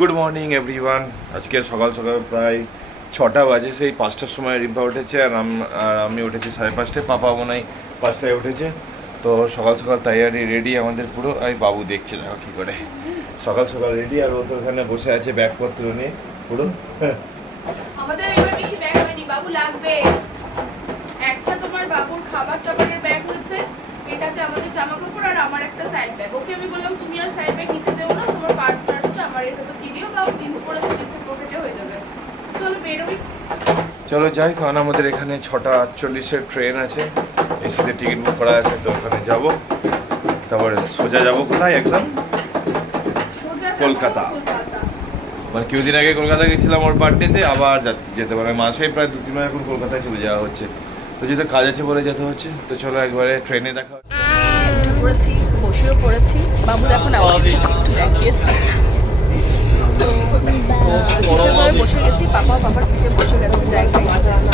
Good morning everyone. আজকে সকাল সকাল প্রায় 6টা বাজে, সেই 5টার সময় রিম্পা উঠেছে আর আমি উঠেছি 5:30টায়। পাপা মনে হয় 5টায় উঠেছে। তো সকাল সকাল তৈরি রেডি আমাদের পুরো। এই বাবু দেখছে দেখো কী করে সকাল সকাল রেডি, আর ও তো ওখানে বসে আছে ব্যাগপত্র নিয়ে পুরো। আমাদের এবার বেশি ব্যাগ হয়নি, বাবু লাগবে একটা। তোমার বাবুর খাবার টাবারের ব্যাগ হচ্ছে, এটাতে আমাদের জামা কাপড় আর আমার একটা সাইড ব্যাগ। ওকে আমি বললাম তুমি আর সাইড ব্যাগ নিতে যাও না, তোমার পার্স টার্সটা আমার এটা তো দিয়ে দিও, বা জিন্স পরে তো জিন্সের পকেটে হয়ে যাবে। চলো বেরোই, চলো যাই, কারণ আমাদের এখানে 6:48-এর ট্রেন আছে, এসিতে টিকিট বুক করা আছে। তো ওখানে যাব, তারপরে সোজা যাব কোথায়? একদম কলকাতা। মানে কিছুদিন আগে কলকাতা গেছিলাম ওর বার্থডেতে, আবার যেতে পারে মাসে প্রায় 2-3 মাস এখন কলকাতায় চলে যাওয়া হচ্ছে। তো যেহেতু কাজ আছে বলে যেতে হচ্ছে। তো চলো একবারে ট্রেনে দেখা হচ্ছে। উঠে পড়েছি, বসেও পড়েছি। বাবু দেখো না, একটু দেখিয়ে সিটে করে বসে গেছি। পাপা পাপার সিটে বসে গেছে জায়গায়।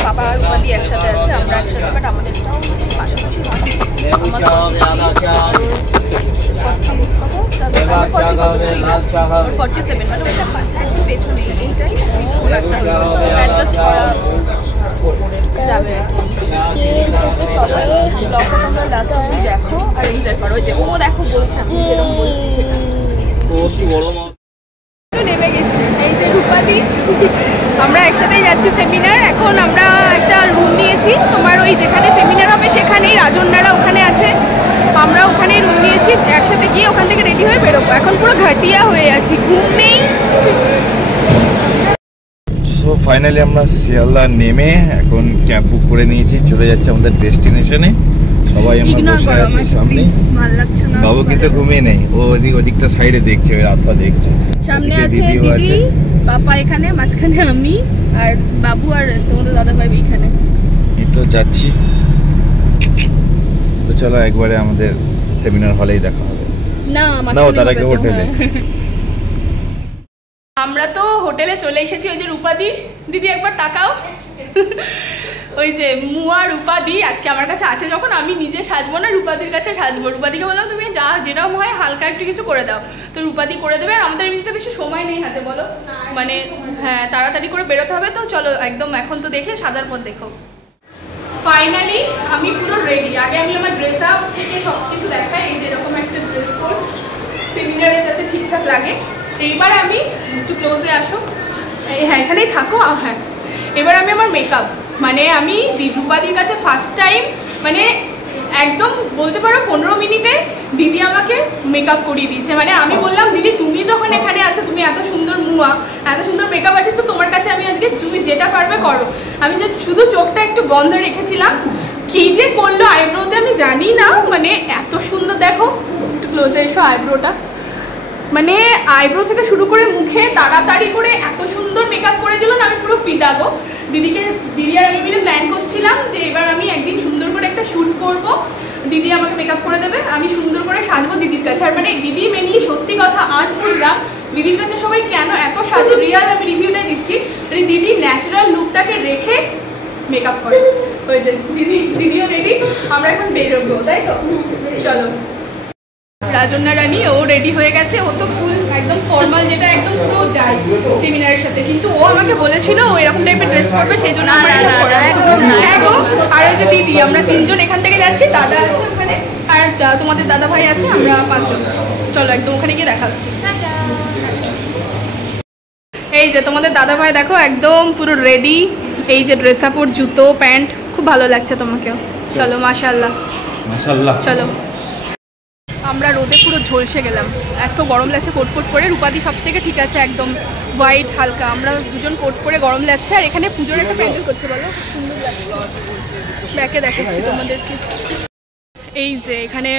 পাপা আর উপাদি একসাথে আছে, আমরা একসাথে, বাট আমাদেরটাও পাশাপাশি নয়। আমার 47, মানে ওইটা একদম পেছনে, এইটাই অ্যাডজাস্ট করা যাবে। চলো ব্লগটা তোমরা লাস্ট অবধি দেখো আর এনজয় করো। ওই যে ও দেখো বলছে, আমি যেরকম বলছি সেটা। নেমে গেছি, এই যে রূপাদি, আমরা একসাথেই যাচ্ছি সেমিনার। এখন আমরা একটা রুম নিয়েছি, তোমার ওই যেখানে সেমিনার হবে সেখানেই, রাজন্যারা ওখানে আছে, আমরা ওখানেই রুম নিয়েছি। একসাথে গিয়ে ওখান থেকে রেডি হয়ে বেরোবো। এখন পুরো ঘাটিয়া হয়ে আছি, ঘুম নেই। সো ফাইনালি আমরা শিয়ালদা নেমে এখন ক্যাব বুক করে নিয়েছি, চলে যাচ্ছে আমাদের ডেস্টিনেশনে। সবাই আমরা বসে আছি সামনে। বাবু কিন্তু ঘুমিয়ে নেই, ও ওদিকটা সাইডে দেখছে, ওই রাস্তা দেখছে। সামনে আছে দিদি, পাপা এখানে, মাঝখানে আমি আর বাবু, আর তোমাদের দাদা ভাই এখানে। এই তো যাচ্ছি। তো চলো একবারে আমাদের সেমিনার হলেই দেখা হবে। না তার আগে হোটেলে। আমরা তো হোটেলে চলে এসেছি। ওই যে রূপাদি দিদি, একবার তাকাও। ওই যে মুয়া রূপাদি আজকে আমার কাছে আছে। যখন আমি নিজে সাজবো না, রূপাদির কাছে সাজবো। রূপাদিকে বললাম তুমি যা যেরকম হয় হালকা একটু কিছু করে দাও, তো রূপাদি করে দেবে। আর আমাদের এমনিতে বেশি সময় নেই হাতে, বলো মানে হ্যাঁ তাড়াতাড়ি করে বেরোতে হবে। তো চলো একদম এখন তো দেখে সাজার পর দেখো। ফাইনালি আমি পুরো রেডি। আগে আমি আমার ড্রেস আপ থেকে সব কিছু দেখাই। এই যেরকম একটা ড্রেস কোড সেমিনারে যাতে ঠিকঠাক লাগে। এইবার আমি একটু ক্লোজে আসো, হ্যাঁ এখানেই থাকো। হ্যাঁ এবার আমি আমার মেকআপ, মানে আমি রূপাদির কাছে ফার্স্ট টাইম, মানে একদম বলতে পারো 15 মিনিটে দিদি আমাকে মেকআপ করিয়ে দিয়েছে। মানে আমি বললাম দিদি তুমি যখন এখানে আছো, তুমি এত সুন্দর মুয়া, এত সুন্দর মেকআপ আর্টিস্ট, তো তোমার কাছে আমি আজকে তুমি যেটা পারবে করো। আমি যে শুধু চোখটা একটু বন্ধ রেখেছিলাম, কি যে করলো আইব্রোতে আমি জানি না, মানে এত সুন্দর। দেখো একটু ক্লোজে এসো, আইব্রোটা মানে আইব্রো থেকে শুরু করে মুখে তাড়াতাড়ি করে এত সুন্দর মেকআপ করে দিল না, আমি পুরো ফিদা গো। দিদি আর আমি মিলে প্ল্যান করছিলাম যে এবার আমি একদিন সুন্দর করে একটা শ্যুট করব, দিদি আমাকে মেকআপ করে দেবে, আমি সুন্দর করে সাজবো দিদির কাছে। আর মানে দিদি মেনলি, সত্যি কথা আজ বুঝলাম দিদির কাছে সবাই কেন এত সাজে। রিয়াল আমি রিভিউটাই দিচ্ছি, দিদি ন্যাচারাল লুকটাকে রেখে মেকআপ করে। ওই যে দিদিও রেডি, আমরা এখন বেরোবো, তাই তো? চলো। রাজন্যা রানী ও রেডি হয়ে গেছে, ও তো ফুল একদম ফর্মাল, যেটা একদম পুরো যায় সেমিনারের সাথে। কিন্তু ও আমাকে বলেছিল ও এরকম টাইপের ড্রেস পরবে, সেই জন্য আর ওই যে দিদি, আমরা 3জন এখান থেকে যাচ্ছি, দাদা আছে ওখানে আর তোমাদের দাদা ভাই আছে, আমরা 5জন। চলো একদম ওখানে গিয়ে দেখা হচ্ছে। এই যে তোমাদের দাদা ভাই দেখো একদম পুরো রেডি। এই যে ড্রেস আপ, ওর জুতো প্যান্ট, খুব ভালো লাগছে তোমাকেও। চলো মাশাআল্লাহ মাশাআল্লাহ। চলো আমরা রোদে পুরো ঝলসে গেলাম, এত গরম লাগছে কোট ফোট করে। রূপাদি সব থেকে ঠিক আছে, একদম হোয়াইট হালকা, আমরা দুজন কোট করে গরম লাগছে। আর এখানে পুজোর একটা প্যান্ডেল করছে, বলো সুন্দর লাগছে। ব্যাকে দেখাচ্ছি তোমাদেরকে। এই যে এখানে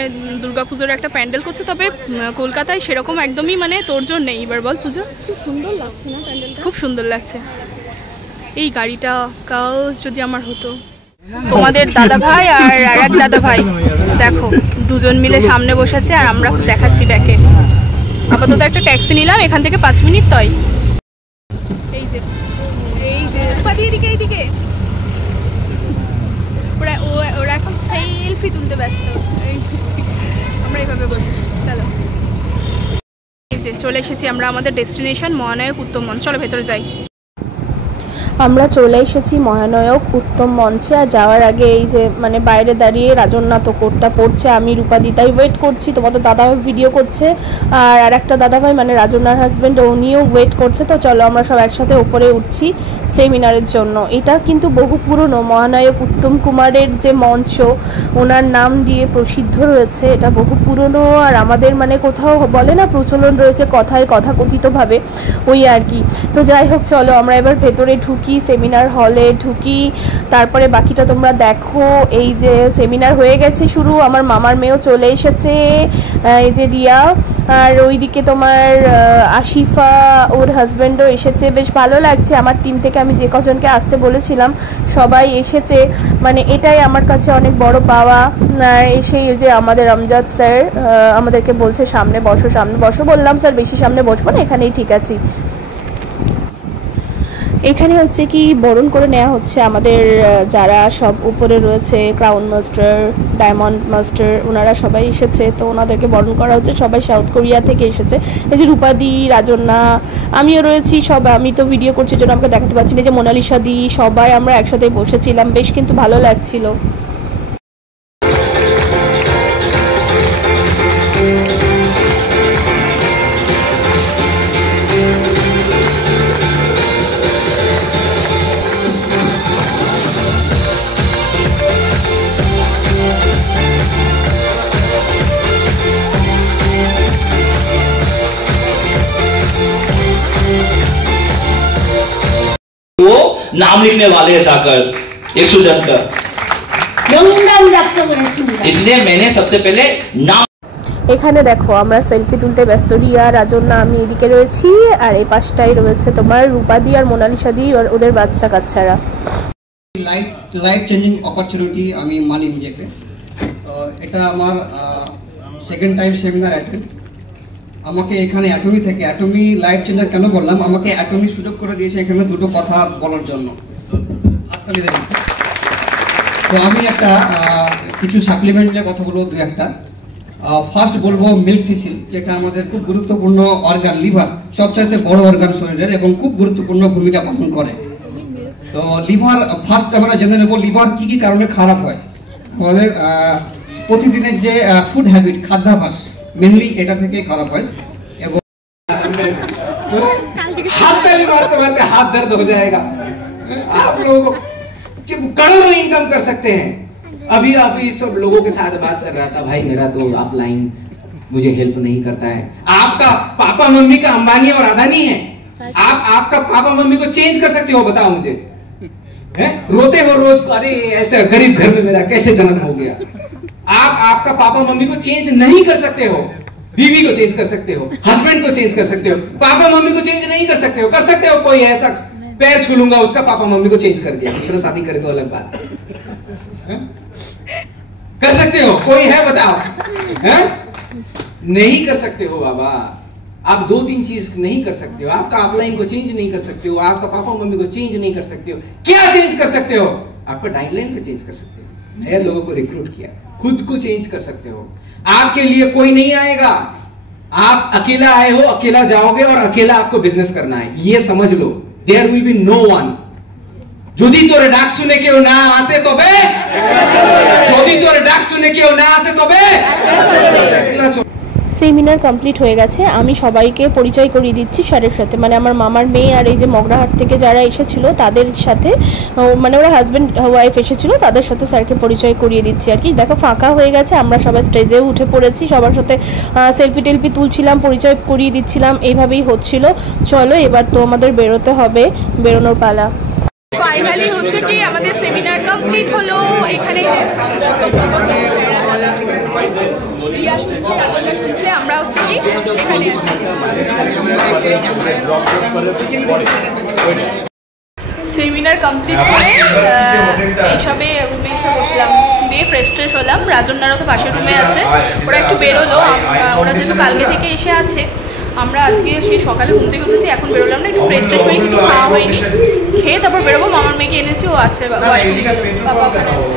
দুর্গাপুজোর একটা প্যান্ডেল করছে, তবে কলকাতায় সেরকম একদমই মানে তোড়জোড় নেই। এবার বল পুজো, খুব সুন্দর লাগছে না প্যান্ডেলটা? খুব সুন্দর লাগছে। এই গাড়িটা কাল যদি আমার হতো। তোমাদের দাদা ভাই আর এক দাদা ভাই দেখো দুজন মিলে সামনে বসেছে, আর আমরা দেখাচ্ছি ব্যাকে। আপাতত একটা ট্যাক্সি নিলাম, এখান থেকে 5 মিনিট তই। এই যে এইদিকে এইদিকে ওরা এখন সেলফি তুলতে ব্যস্ত। আমরা এইভাবে বসে, চলো। এই যে চলে এসেছি আমরা আমাদের ডেস্টিনেশন মহানায়ক উত্তম মঞ্চ। চলো ভেতরে যাই। আমরা চলে এসেছি মহানায়ক উত্তম মঞ্চে। আর যাওয়ার আগে এই যে মানে বাইরে দাঁড়িয়ে রাজন্যা তো কোটটা পড়ছে, আমি রূপাদিতাই ওয়েট করছি, তোমাদের দাদাভাই ভিডিও করছে, আর একটা দাদাভাই মানে রাজন্যার হাজব্যান্ড উনিও ওয়েট করছে। তো চলো আমরা সব একসাথে ওপরে উঠছি সেমিনারের জন্য। এটা কিন্তু বহু পুরনো, মহানায়ক উত্তম কুমারের যে মঞ্চ ওনার নাম দিয়ে প্রসিদ্ধ রয়েছে, এটা বহু পুরনো। আর আমাদের মানে কোথাও বলে না প্রচলন রয়েছে কথায় কথাকথিতভাবে, ওই আর কি। তো যাই হোক চলো আমরা এবার ভেতরে ঢুকি, সেমিনার হলে ঢুকি, তারপরে বাকিটা তোমরা দেখো। এই যে সেমিনার হয়ে গেছে শুরু, আমার মামার মেয়েও চলে এসেছে, এই যে রিয়া, আর ওইদিকে তোমার আশিফা ওর হাজব্যান্ডও এসেছে। বেশ ভালো লাগছে, আমার টিম থেকে আমি যে কজনকে আসতে বলেছিলাম সবাই এসেছে, মানে এটাই আমার কাছে অনেক বড় পাওয়া। আর এসেই যে আমাদের আমজাদ স্যার আমাদেরকে বলছে সামনে বসো সামনে বসো, বললাম স্যার বেশি সামনে বসবো না, এখানেই ঠিক আছি। এখানে হচ্ছে কি বরণ করে নেওয়া হচ্ছে আমাদের যারা সব উপরে রয়েছে, ক্রাউন মাস্টার, ডায়মন্ড মাস্টার, ওনারা সবাই এসেছে। তো ওনাদেরকে বরণ করা হচ্ছে, সবাই সাউথ কোরিয়া থেকে এসেছে। এই যে রূপাদি, রাজন্যা, আমিও রয়েছি, সব আমি তো ভিডিও করছি জন্য আমাকে দেখাতে পারছি না। যে মোনালিসা দি, সবাই আমরা একসাথে বসেছিলাম, বেশ কিন্তু ভালো লাগছিল। वो नाम लिखने वाले हैं जाकर 100 जन का, इसलिए मैंने सबसे पहले नाम। এখানে দেখো আমরা সেলফি তুলতে ব্যস্ত, রিয়া, রাজন্যা, আমি এদিকে রয়েছি, আর এই পাশটাই রয়েছে তোমার রূপাদি আর মোনালিসা দি আর ওদের বাচ্চা কাচ্চারা। লাইফ চেঞ্জিং অপরচুনিটি আমি মানি নিজেকে। এটা আমার সেকেন্ড টাইম সেমিনার অ্যাটেন্ড। আমাকে এখানে অ্যাটমি থেকে, অ্যাটমি লাইফ চেঞ্জার কেন বললাম, আমাকে অ্যাটমি সুযোগ করে দিয়েছে এখানে দুটো কথা বলার জন্য। তো আমি একটা কিছু সাপ্লিমেন্ট নিয়ে কথা বলবো, দু একটা। ফার্স্ট বলবো মিল্ক থিসিল, যেটা আমাদের খুব গুরুত্বপূর্ণ অর্গান, লিভার সবচাইতে বড় অর্গান শরীরের এবং খুব গুরুত্বপূর্ণ ভূমিকা পালন করে। তো লিভার ফার্স্ট আমরা জেনে নেব লিভার কি কি কারণে খারাপ হয়। আমাদের প্রতিদিনের যে ফুড হ্যাবিট, খাদ্যাভ্যাস, মেনলি এটা থেকে খারাপ হয়। এবং हाथ ताली मारते मारते हाथ दर्द हो जाएगा। आप लोगों को करोड़ों इनकम कर सकते हैं। अभी सब लोगों के साथ बात कर रहा था, भाई मेरा तो अपलाइन मुझे हेल्प नहीं करता है। आपका पापा मम्मी का अंबानी और अदानी है, आप आपका पापा मम्मी को चेंज कर सकते हो? बताओ मुझे। रोते हो रोज, अरे ऐसे गरीब घर में मेरा कैसे जन्म हो गया। आप आपका पापा मम्मी को चेंज नहीं कर सकते हो, बीवी को चेंज कर सकते हो, हस्बैंड को चेंज कर सकते हो, पापा मम्मी को चेंज नहीं कर सकते हो। कर सकते हो, कोई है शख्स पैर छू लूंगा उसका पापा मम्मी को चेंज कर दिया, दूसरा शादी करे तो अलग बात है। कर सकते हो? कोई है बताओ? है? नहीं कर सकते हो बाबा। आप 2-3 चीज नहीं कर सकते हो। आपका अपलाइन को चेंज नहीं कर सकते हो, आपका पापा मम्मी को चेंज नहीं कर सकते हो। क्या चेंज कर सकते हो? आपका डाइनलाइन को चेंज कर सकते हो, नए लोगों को रिक्रूट किया, खुद को चेंज कर सकते हो। आपके लिए कोई नहीं आएगा, आप अकेला आए हो, अकेला जाओगे और अकेला आपको बिजनेस करना है, ये समझ लो। There will be no one. যদি তোরে ডাক শুনে কেউ না আসে তবে, যদি তোরে ডাক শুনে কেউ না আসে তবে। সেমিনার কমপ্লিট হয়ে গেছে, আমি সবাইকে পরিচয় করিয়ে দিচ্ছি স্যারের সাথে, মানে আমার মামার মেয়ে আর এই যে মগরাহাট থেকে যারা এসেছিল তাদের সাথে, মানে ওরা হাজব্যান্ড ওয়াইফ এসেছিল, তাদের সাথে স্যারকে পরিচয় করিয়ে দিচ্ছি আর কি। দেখো ফাঁকা হয়ে গেছে, আমরা সবাই স্টেজেও উঠে পড়েছি, সবার সাথে সেলফি টেলফি তুলছিলাম, পরিচয় করিয়ে দিচ্ছিলাম, এইভাবেই হচ্ছিল। চলো এবার তো আমাদের বেরোতে হবে, বেরোনোর পালা। ফাইনালি হচ্ছে কি আমাদের সেমিনার কমপ্লিট হলো। এখানে রিয়া শুনছে, রাজন্যা শুনছে, আমরা হচ্ছে কি এখানে আছি। সেমিনার কমপ্লিট করে এইসবে রুমে এসে বসলাম, দিয়ে ফ্রেশ ট্রেশ হলাম। রাজন্যারও তো পাশের রুমে আছে, ওরা একটু বেরোলো। ওরা যেহেতু কালকে থেকে এসে আছে, আমরা আজকে সেই সকালে ঘুম থেকে উঠেছি, এখন বেরোলাম না, একটু ফ্রেশ ট্রেশ হয়ে, কিছু খাওয়া হয়নি, খেয়ে তারপর বেরোবো। মামার মেয়েকে এনেছি, ও আছে, বাবা ওখানে আছে।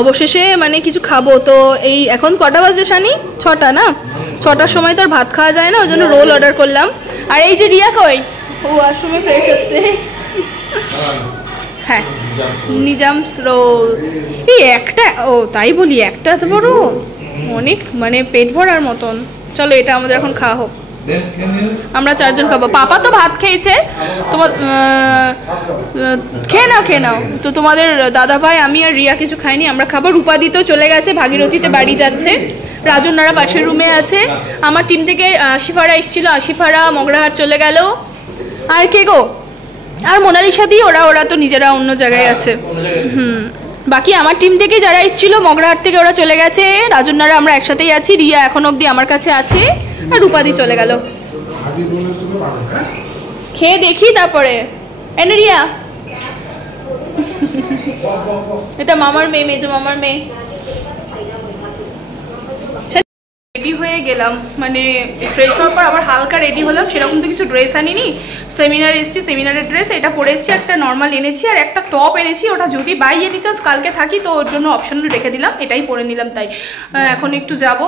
অবশেষে মানে কিছু খাবো। তো এই এখন কটা বাজে শানি? 6টা না? 6টার সময় তো আর ভাত খাওয়া যায় না, ওই জন্য রোল অর্ডার করলাম। আর এই যে রিয়া কই, ও ওয়াশরুমে ফ্রেশ হচ্ছে। হ্যাঁ, নিজামস রোল। এই একটা, ও তাই বলি, একটা এত বড়, অনেক মানে পেট ভরার মতন। চলো এটা আমাদের এখন খাওয়া হোক। আমরা 4 জন খাবো। পাপা তো ভাত খেয়েছে, তোমার খেয়ে নাও। তো তোমাদের দাদা ভাই, আমি আর রিয়া কিছু খাইনি, আমরা খাবো। রূপাদি তো চলে গেছে ভাগীরথীতে, বাড়ি যাচ্ছে। রাজনারা পাশের রুমে আছে। আমার টিম থেকে আশিফারা এসেছিল, আশিফারা মগরাহাট চলে গেল। আর কে গো? আর মোনালিসা দি, ওরা তো নিজেরা অন্য জায়গায় আছে। বাকি আমার টিম থেকে যারা এসেছিল মগরাহাট থেকে ওরা চলে গেছে। রাজনারা আমরা একসাথেই আছি। রিয়া এখন অবধি আমার কাছে আছে, আর রূপাদি চলে গেল। খেয়ে দেখি তারপরে। এনে রিয়া, এটা মামার মেয়ে, মেজো মামার মেয়ে। রেডি হয়ে গেলাম, মানে ফ্রেশ হওয়ার পর আবার হালকা রেডি হলাম। সেরকম তো কিছু ড্রেস আনিনি, সেমিনার এসেছি, সেমিনারের ড্রেস এটা পরে এসেছি। একটা নর্মাল এনেছি আর একটা টপ এনেছি, ওটা যদি বাই এনি চান্স কালকে থাকি তো ওর জন্য অপশনাল রেখে দিলাম, এটাই পরে নিলাম। তাই এখন একটু যাব,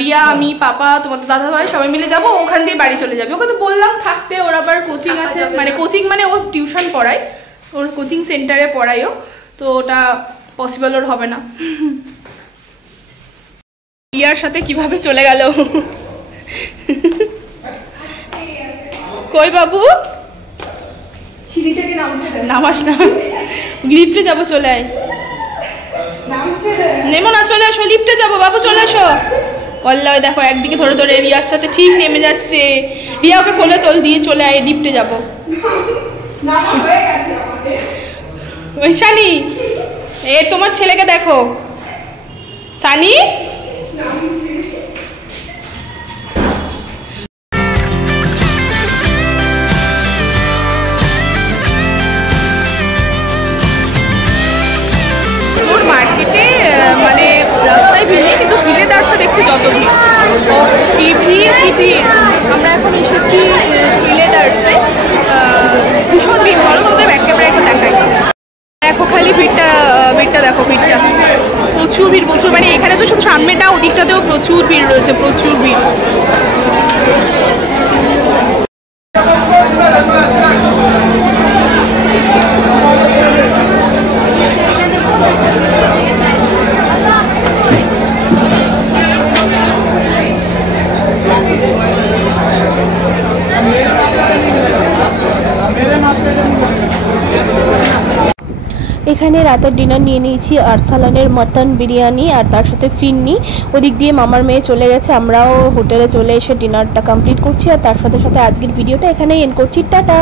রিয়া, আমি, পাপা, তোমাদের দাদা ভাই সবাই মিলে যাব। ওখান দিয়ে বাড়ি চলে যাবে। ওকে তো বললাম থাকতে, ওর আবার কোচিং আছে, মানে কোচিং মানে ও টিউশন পড়ায়, ওর কোচিং সেন্টারে পড়ায়ও, তো ওটা পসিবল ওর হবে না। রিয়ার সাথে কিভাবে চলে গেল। কই বাবু, সিঁড়ি থেকে নামাস না, লিফটে যাবো, চলে আয়। নেমো না, চলে আসো, লিফটে যাবো বাবু, চলে আসো। বললো দেখো একদিকে ধরে ধরে রিয়ার সাথে ঠিক নেমে যাচ্ছে। রিয়া ওকে কোলে তোল দিয়ে চলে আয়, লিফটে যাবো। ওই সানি, এ তোমার ছেলেকে দেখো, সানি। মার্কেটে মানে রাস্তায় ভিড় নেই, কিন্তু সিলেদার্সে দেখছি যত ভিড়, কি ভিড়। আমরা এখন এসেছি সিলেদার্সে, ভীষণ ভিড়। বলো তো ওদের ব্যাক ক্যামেরা একটু দেখাই, দেখো খালি ভিড়টা দেখো, ভিড়টা প্রচুর ভিড়, মানে এখানে তো শুধু সামনেটা, ওদিকটাতেও প্রচুর ভিড় রয়েছে, প্রচুর ভিড়। এখানে রাতের ডিনার নিয়ে নিয়েছি আরসালানের মটন বিরিয়ানি আর তার সাথে ফিন্নি। ওদিক দিয়ে মামার মেয়ে চলে গেছে, আমরাও হোটেলে চলে এসে ডিনারটা কমপ্লিট করছি। আর তার সাথে সাথে আজকের ভিডিওটা এখানেই এন্ড করছি। টাটা।